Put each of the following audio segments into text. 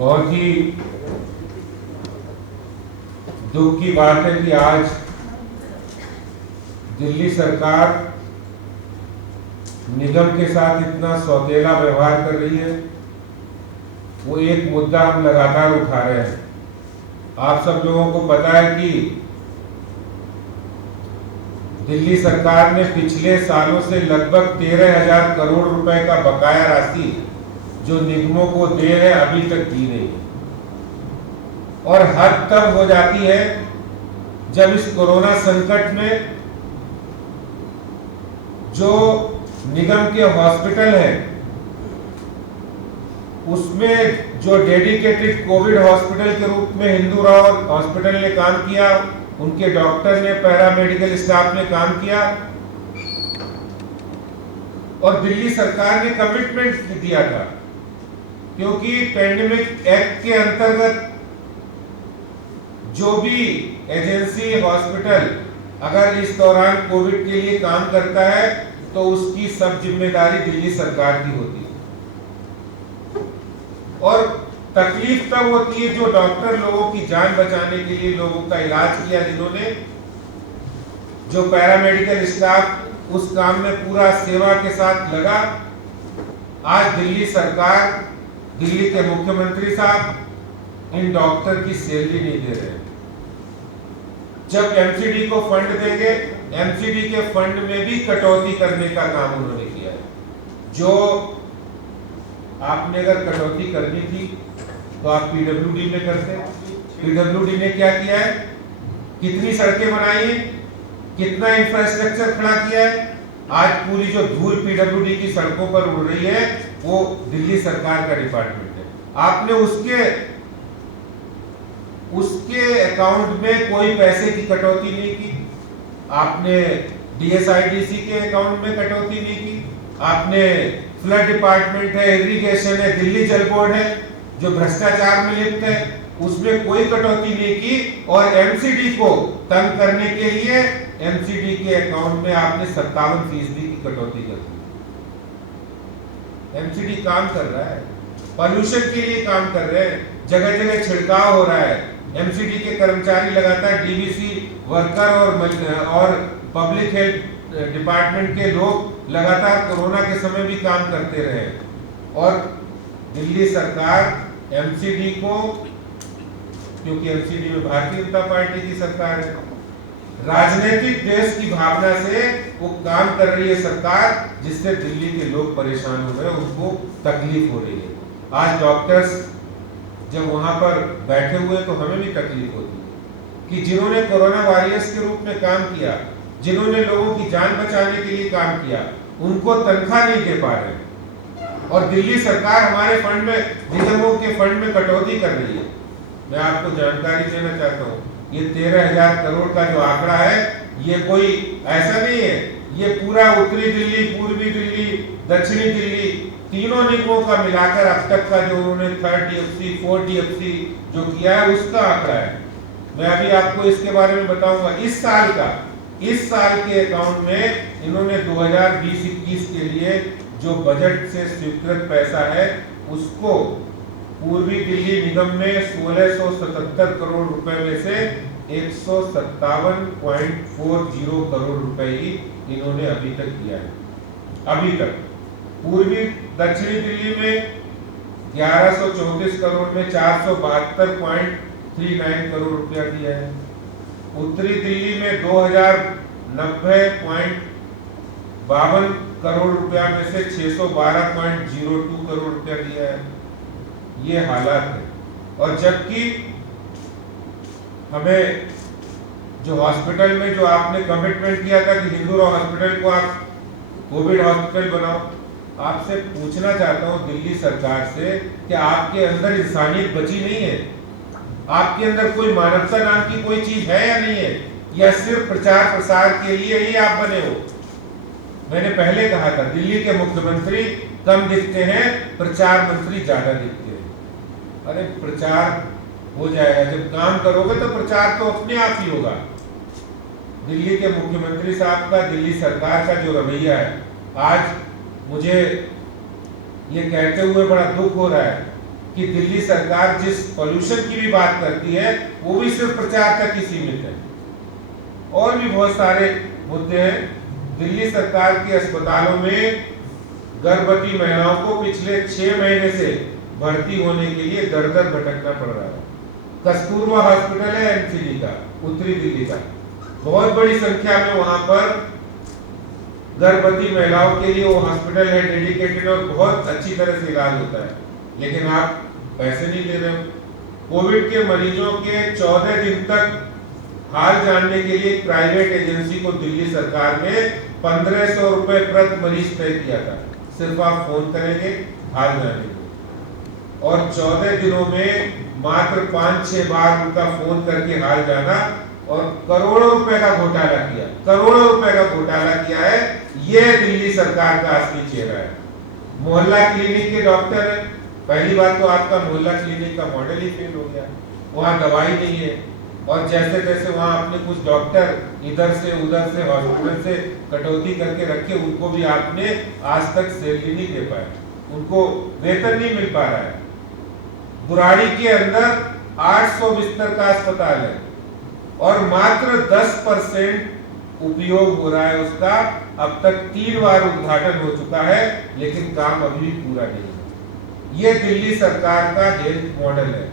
बहुत ही दुख की बात है कि आज दिल्ली सरकार निगम के साथ इतना सौतेला व्यवहार कर रही है। वो एक मुद्दा हम लगातार उठा रहे हैं। आप सब लोगों को पता है कि दिल्ली सरकार ने पिछले सालों से लगभग 13,000 करोड़ रुपए का बकाया राशि जो निगमों को दे रहे अभी तक दी नहीं। और हद तब हो जाती है जब इस कोरोना संकट में जो निगम के हॉस्पिटल हैं उसमें जो डेडिकेटेड कोविड हॉस्पिटल के रूप में हिंदू राव हॉस्पिटल ने काम किया, उनके डॉक्टर ने, पैरामेडिकल स्टाफ ने काम किया और दिल्ली सरकार ने कमिटमेंट दिया था, क्योंकि पैंडेमिक एक्ट के अंतर्गत जो भी एजेंसी हॉस्पिटल अगर इस दौरान कोविड के लिए काम करता है तो उसकी सब जिम्मेदारी दिल्ली सरकार की होती है। और तकलीफ तब होती है जो डॉक्टर लोगों की जान बचाने के लिए लोगों का इलाज किया, जिन्होंने, जो पैरामेडिकल स्टाफ उस काम में पूरा सेवा के साथ लगा। आज दिल्ली सरकार, दिल्ली के मुख्यमंत्री साहब इन डॉक्टर की सैलरी नहीं दे रहे। जब एमसीडी को फंड देंगे, एमसीडी के फंड में भी कटौती करने का काम उन्होंने किया है। जो आपने अगर कटौती करनी थी तो आप पीडब्ल्यूडी में करते। पीडब्ल्यूडी ने क्या किया है, कितनी सड़कें बनाई है, कितना इंफ्रास्ट्रक्चर खड़ा किया है। आज पूरी जो धूल पीडब्ल्यूडी की सड़कों पर उड़ रही है वो दिल्ली सरकार का डिपार्टमेंट है। आपने उसके अकाउंट में कोई पैसे की कटौती नहीं की। आपने डीएसआईडीसी के अकाउंट में कटौती नहीं की। आपने फ्लड डिपार्टमेंट है, इरिगेशन है, दिल्ली जल बोर्ड है जो भ्रष्टाचार में लिप्त है, उसमें कोई कटौती नहीं की। और एमसीडी को तंग करने के लिए एमसीडी के अकाउंट में आपने 57% की कटौती कर दी। एमसीडी काम कर रहा है, पॉल्यूशन के लिए काम कर रहे हैं, जगह जगह छिड़काव हो रहा है। एमसीडी के कर्मचारी लगातार, डीवीसी वर्कर और पब्लिक हेल्थ डिपार्टमेंट के लोग लगातार कोरोना के समय भी काम करते रहे। और दिल्ली सरकार एमसीडी को, क्योंकि एमसीडी में भारतीय जनता पार्टी की सरकार है, राजनीतिक देश की भावना से वो काम कर रही है सरकार, जिससे दिल्ली के लोग परेशान हो रहे हैं, उनको तकलीफ हो रही है। आज डॉक्टर्स जब वहां पर बैठे हुए तो हमें भी तकलीफ होती है कि जिन्होंने कोरोना वॉरियर्स के रूप में काम किया, जिन्होंने लोगों की जान बचाने के लिए काम किया, उनको तनख्वाह नहीं दे पा रहे। और दिल्ली सरकार हमारे फंड में, निगमों के फंड में कटौती कर रही है। मैं आपको जानकारी देना चाहता हूँ, ये 13,000 करोड़ का जो आंकड़ा है, ये कोई ऐसा नहीं है, ये पूरा उत्तरी दिल्ली, पूर्वी दिल्ली, दक्षिणी दिल्ली, तीनों निगमों का मिलाकर अब तक का जो उन्होंने 3rd DFC, 4th DFC जो किया है उसका आंकड़ा है। मैं अभी आपको इसके बारे में बताऊंगा। इस साल के अकाउंट में इन्होंने 2020-21 के लिए जो बजट से स्वीकृत पैसा है उसको पूर्वी दिल्ली निगम में 1677 करोड़ रुपए में से 157.40 करोड़ रुपए ही इन्होंने अभी तक दिया है। अभी तक पूर्वी दक्षिणी दिल्ली में 1134 करोड़ में 472.39 करोड़ रुपया दिया है। उत्तरी दिल्ली में 2090.52 करोड़ रुपया में से 612.02 करोड़ रुपया दिया है। ये हालात है। और जबकि हमें जो हॉस्पिटल में जो आपने कमिटमेंट किया था कि हिंदू राव हॉस्पिटल को आप कोविड हॉस्पिटल बनाओ, आपसे पूछना चाहता हूं दिल्ली सरकार से कि आपके अंदर इंसानियत बची नहीं है? आपके अंदर कोई मानवता नाम की कोई चीज है या नहीं है? या सिर्फ प्रचार प्रसार के लिए ही आप बने हो? मैंने पहले कहा था, दिल्ली के मुख्यमंत्री कम दिखते हैं, प्रचार मंत्री ज्यादा दिखते हैं। अरे प्रचार हो जाएगा, जब काम करोगे तो प्रचार तो अपने आप ही होगा। दिल्ली के मुख्यमंत्री साहब का, दिल्ली सरकार का जो रवैया है, आज मुझे ये कहते हुए बड़ा दुख हो रहा है कि दिल्ली सरकार जिस पोल्यूशन की भी बात करती है वो भी सिर्फ प्रचार तक ही सीमित है। और भी बहुत सारे मुद्दे हैं। दिल्ली सरकार के अस्पतालों में गर्भवती महिलाओं को पिछले 6 महीने से भर्ती होने के लिए दर दर भटकना पड़ रहा है। कस्तूरबा हॉस्पिटल है एमसीडी का, उत्तरी दिल्ली का, बहुत बड़ी संख्या में वहां पर गर्भवती महिलाओं के लिए वो हॉस्पिटल है डेडिकेटेड और बहुत अच्छी तरह से इलाज होता है, लेकिन आप पैसे नहीं दे रहे हो। कोविड के मरीजों के 14 दिन तक हाल जानने के लिए प्राइवेट एजेंसी को दिल्ली सरकार ने 1500 रुपए प्रति मरीज तय किया था। सिर्फ आप फोन करेंगे हाल जानने को, और 14 दिनों में मात्र 5-6 बार उनका फोन करके हाल जाना, और करोड़ों रुपए का घोटाला किया, करोड़ों रुपए का घोटाला किया है। यह दिल्ली सरकार का असली चेहरा है। मोहल्ला क्लिनिक के डॉक्टर है, पहली बात तो आपका मोहल्ला क्लिनिक का मॉडल ही फेल हो गया। वहाँ दवाई नहीं है, और जैसे तैसे वहाँ अपने कुछ डॉक्टर इधर से उधर से हॉस्पिटल से कटौती करके रखे, उनको भी आपने आज तक सैलरी नहीं दे पाए, उनको वेतन नहीं मिल पा रहा है। बुराड़ी के अंदर 800 बिस्तर का अस्पताल है और मात्र 10% उपयोग हो रहा है उसका। अब तक 3 बार उद्घाटन हो चुका है, लेकिन काम अभी भी पूरा नहीं है। ये दिल्ली सरकार का हेल्थ मॉडल है।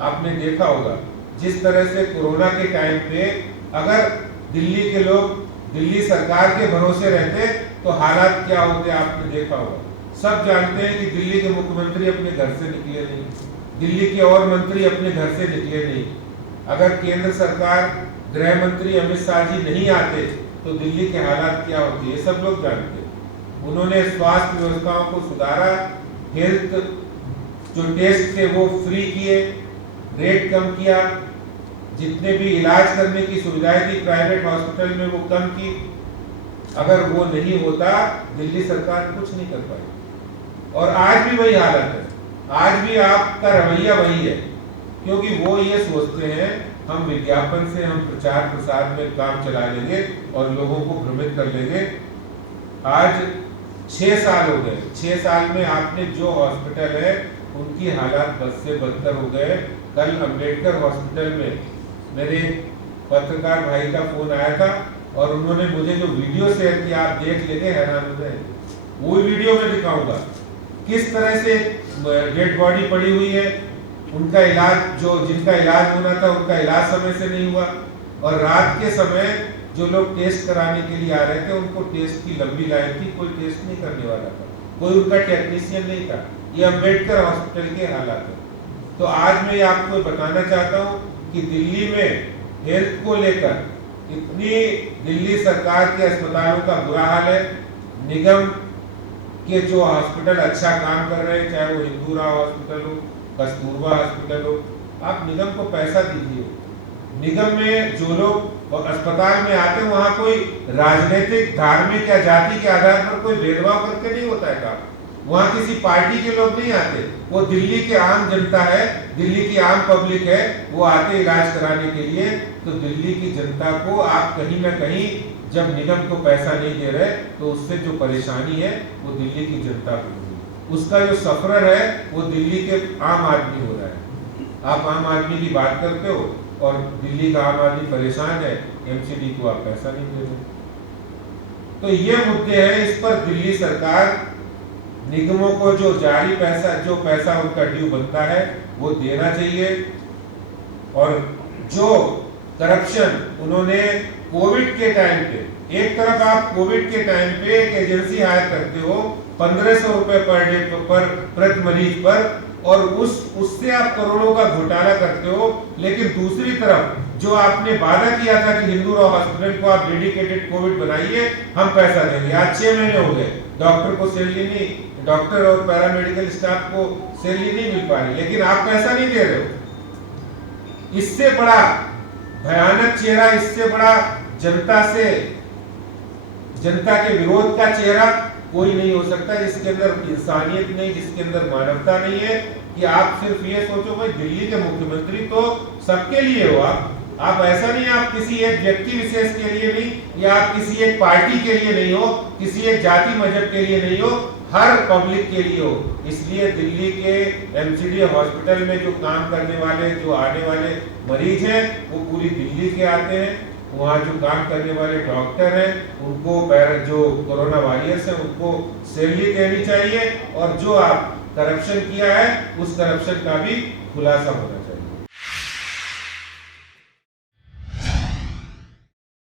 आपने देखा होगा जिस तरह से कोरोना के टाइम पे अगर दिल्ली के लोग दिल्ली सरकार के भरोसे रहते तो हालात क्या होते आपने देखा होगा। सब जानते हैं कि दिल्ली के मुख्यमंत्री अपने घर से निकले नहीं, दिल्ली के और मंत्री अपने घर से निकले नहीं। अगर केंद्र सरकार गृह मंत्री अमित शाह जी नहीं आते तो दिल्ली के हालात क्या होते, ये सब लोग जानते हैं। उन्होंने स्वास्थ्य व्यवस्थाओं को सुधारा, हेल्थ जो टेस्ट थे वो फ्री किए, रेट कम किया, जितने भी इलाज करने की सुविधाएं थी प्राइवेट हॉस्पिटल में वो कम की। अगर वो नहीं होता दिल्ली सरकार कुछ नहीं कर पाई। और आज भी वही हालत है, आज भी आपका रवैया वही है, क्योंकि वो ये सोचते हैं हम विज्ञापन से, हम प्रचार प्रसार में काम चला लेंगे और लोगों को भ्रमित कर लेंगे। आज 6 साल हो गए, 6 साल में आपने जो हॉस्पिटल है उनकी हालात बद से बदतर हो गए। कल अंबेडकर हॉस्पिटल में मेरे पत्रकार भाई का फोन आया था और उन्होंने मुझे जो वीडियो शेयर किया, आप देख लेंगे, हैरान हो जाएंगे। वो वीडियो में दिखाऊंगा किस तरह से डेड बॉडी पड़ी हुई है, उनका इलाज जो जिनका इलाज होना था उनका इलाज समय से नहीं हुआ, और रात के समय जो लोग टेस्ट कराने के लिए आ रहे थे उनको टेस्ट की लंबी लाइन थी, कोई टेस्ट नहीं करने वाला था, कोई उनका टेक्नीशियन नहीं था। ये अंबेडकर हॉस्पिटल के हालात है। तो आज मैं आपको बताना चाहता हूँ कि दिल्ली में हेल्थ को लेकर इतनी दिल्ली सरकार के अस्पतालों का बुरा हाल है। निगम के जो हॉस्पिटल अच्छा काम कर रहे हैं, चाहे वो हिंदूराव हॉस्पिटल हो, कस्तूरबा हॉस्पिटल हो, आप निगम को पैसा दीजिए। निगम में जो लोग अस्पताल में आते हैं वहां कोई राजनीतिक, धार्मिक या जाति के आधार पर कोई भेदभाव करके नहीं होता है काम। वहां किसी पार्टी के लोग नहीं आते, वो दिल्ली के आम जनता है, दिल्ली की आम पब्लिक है, वो आते इलाज कराने के लिए। तो दिल्ली की जनता को आप कहीं ना कहीं जब निगम को पैसा नहीं दे रहे तो उससे जो परेशानी है वो दिल्ली की जनता को होगी, उसका जो सफरर है वो दिल्ली के आम आदमी हो रहा है। आप आम आदमी की बात करते हो और दिल्ली का आम आदमी परेशान है, एमसीडी को आप पैसा नहीं दे रहे। तो ये मुद्दे हैं, इस पर दिल्ली सरकार निगमों को जो जारी पैसा, जो पैसा उनका ड्यू बनता है वो देना चाहिए। और जो करप्शन उन्होंने कोविड के टाइम पे, एक तरफ आप कोविड के टाइम पे एक एजेंसी हायर करते हो 1500 रुपए पर डे पर प्रति मरीज पर, और उससे आप करोड़ों का घोटाला करते हो। लेकिन दूसरी तरफ जो आपने वादा किया था कि हिंदूराव हॉस्पिटल को आप डेडिकेटेड कोविड बनाइए, हम पैसा देंगे, आज 6 महीने हो गए, डॉक्टर को सैलरी नहीं, डॉक्टर और पैरामेडिकल स्टाफ को सैलरी नहीं मिल पा रही, लेकिन आप पैसा नहीं दे रहे हो। इससे बड़ा भयानक चेहरा, इससे बड़ा जनता के विरोध का चेहरा कोई नहीं हो सकता, जिसके अंदर इंसानियत नहीं, जिसके अंदर मानवता नहीं है। कि आप सिर्फ ये सोचो भाई दिल्ली के मुख्यमंत्री तो सबके लिए हो, आप ऐसा नहीं, आप किसी एक व्यक्ति विशेष के लिए नहीं, या आप किसी एक पार्टी के लिए नहीं हो, किसी एक जाति मजहब के लिए नहीं हो, हर पब्लिक के लिए हो। इसलिए दिल्ली के एमसीडी हॉस्पिटल में जो काम करने वाले, जो आने वाले मरीज हैं, वो पूरी दिल्ली के आते हैं। वहाँ जो काम करने वाले डॉक्टर हैं, उनको जो कोरोना वॉरियर्स हैं, उनको सैलरी देनी चाहिए, और जो आप करप्शन किया है उस करप्शन का भी खुलासा होना चाहिए।